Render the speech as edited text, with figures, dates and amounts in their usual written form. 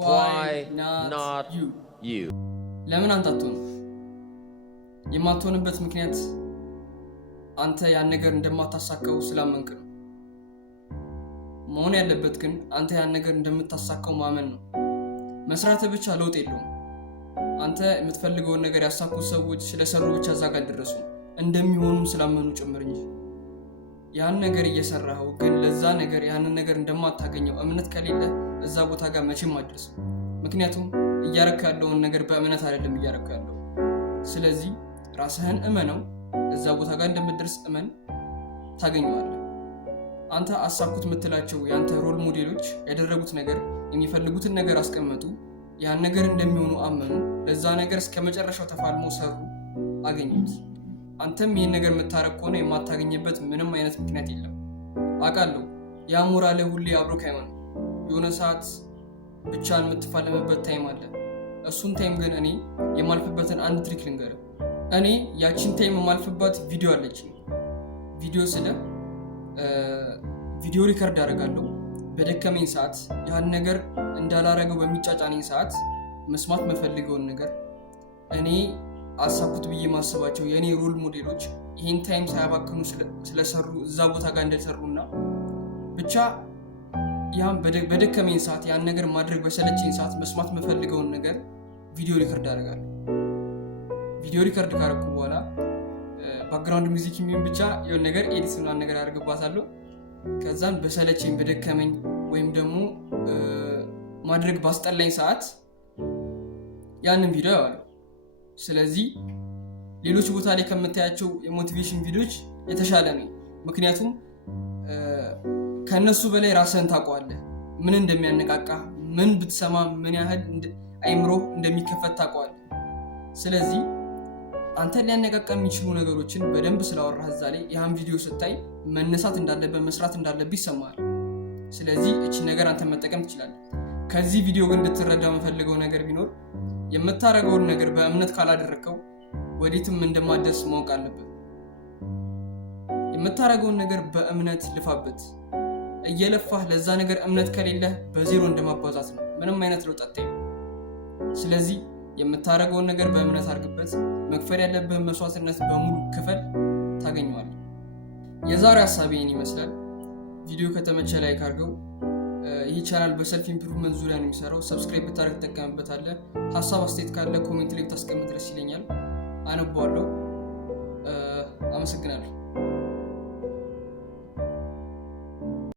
Why not you? ለምን አንተ አትሆንም? የማትሆንበት ምክንያት አንተ ያን ነገር እንደማታሳካው ስላመንክ ነው። መሆን ያለበት ግን አንተ ያን ነገር እንደምታሳካው ማመን ነው። መስራት ብቻ ለውጥ የለውም። አንተ የምትፈልገውን ነገር ያሳኩት ሰዎች ስለሰሩ ብቻ እዛ ጋር ደረሱ እንደሚሆኑም ስላመኑ ጭምር እንጂ ያን ነገር እየሰራኸው ግን ለዛ ነገር ያንን ነገር እንደማታገኘው እምነት ከሌለ እዛ ቦታ ጋር መቼም አትደርስም። ምክንያቱም እያረካ ያለውን ነገር በእምነት አይደለም እያረካ ያለው። ስለዚህ ራስህን እመነው፣ እዛ ቦታ ጋር እንደምትደርስ እመን፣ ታገኘዋለህ። አንተ አሳኩት የምትላቸው ያንተ ሮል ሞዴሎች ያደረጉት ነገር የሚፈልጉትን ነገር አስቀመጡ፣ ያን ነገር እንደሚሆኑ አመኑ፣ ለዛ ነገር እስከ መጨረሻው ተፋልሞ ሰሩ፣ አገኙት። አንተም ይህን ነገር የምታረግ ከሆነ የማታገኝበት ምንም አይነት ምክንያት የለም። አውቃለሁ ያ ሞራልህ ሁሌ አብሮክ አይሆንም። የሆነ ሰዓት ብቻን የምትፋለምበት ታይም አለ። እሱን ታይም ግን እኔ የማልፍበትን አንድ ትሪክ ልንገርህ። እኔ ያቺን ታይም የማልፍባት ቪዲዮ አለችኝ። ቪዲዮ ስለ ቪዲዮ ሪከርድ አደርጋለሁ። በደከመኝ ሰዓት ያን ነገር እንዳላረገው በሚጫጫነኝ ሰዓት መስማት መፈልገውን ነገር እኔ አሳኩት ብዬ ማስባቸው የኔ ሮል ሞዴሎች ይህን ታይም ሳያባክኑ ስለሰሩ እዛ ቦታ ጋር እንደሰሩና ብቻ ያን በደከመኝ ሰዓት ያን ነገር ማድረግ በሰለቸኝ ሰዓት መስማት መፈልገውን ነገር ቪዲዮ ሪከርድ አደርጋለሁ። ቪዲዮ ሪከርድ ካደረኩ በኋላ ባክግራውንድ ሚውዚክ የሚሆን ብቻ የሆነ ነገር ኤዲት ምናምን ነገር አደርግባታለሁ። ከዛም በሰለቸኝ በደከመኝ ወይም ደግሞ ማድረግ ባስጠላኝ ሰዓት ያንን ቪዲዮ ያዋለሁ። ስለዚህ ሌሎች ቦታ ላይ ከምታያቸው የሞቲቬሽን ቪዲዮዎች የተሻለ ነው። ምክንያቱም ከነሱ በላይ ራስህን ታውቀዋለህ። ምን እንደሚያነቃቃ፣ ምን ብትሰማ ምን ያህል አይምሮ እንደሚከፈት ታውቀዋለህ። ስለዚህ አንተን ሊያነቃቃ የሚችሉ ነገሮችን በደንብ ስላወራህ እዛ ላይ ያን ቪዲዮ ስታይ መነሳት እንዳለበት መስራት እንዳለብህ ይሰማሃል። ስለዚህ እቺን ነገር አንተ መጠቀም ትችላለህ። ከዚህ ቪዲዮ ግን እንድትረዳ የምፈልገው ነገር ቢኖር የምታረገውን ነገር በእምነት ካላደረከው ወዴትም እንደማደርስ ማወቅ አለበት። የምታረገውን ነገር በእምነት ልፋበት። እየለፋህ ለዛ ነገር እምነት ከሌለህ በዜሮ እንደማባዛት ነው። ምንም አይነት ለውጥ አታይም። ስለዚህ የምታረገውን ነገር በእምነት አድርግበት። መክፈል ያለብህን መስዋዕትነት በሙሉ ክፈል፣ ታገኘዋለህ። የዛሬው ሐሳቤ ይህን ይመስላል። ቪዲዮ ከተመቸ ላይክ አድርገው። ይህ ቻናል በሰልፍ ኢምፕሩቭመንት ዙሪያ ነው የሚሰራው። ሰብስክራይብ ብታደርግ ትጠቀምበታለህ። ሀሳብ አስተያየት ካለ ኮሜንት ላይ ብታስቀምጥ ደስ ይለኛል፣ አነባዋለሁ። አመሰግናለሁ።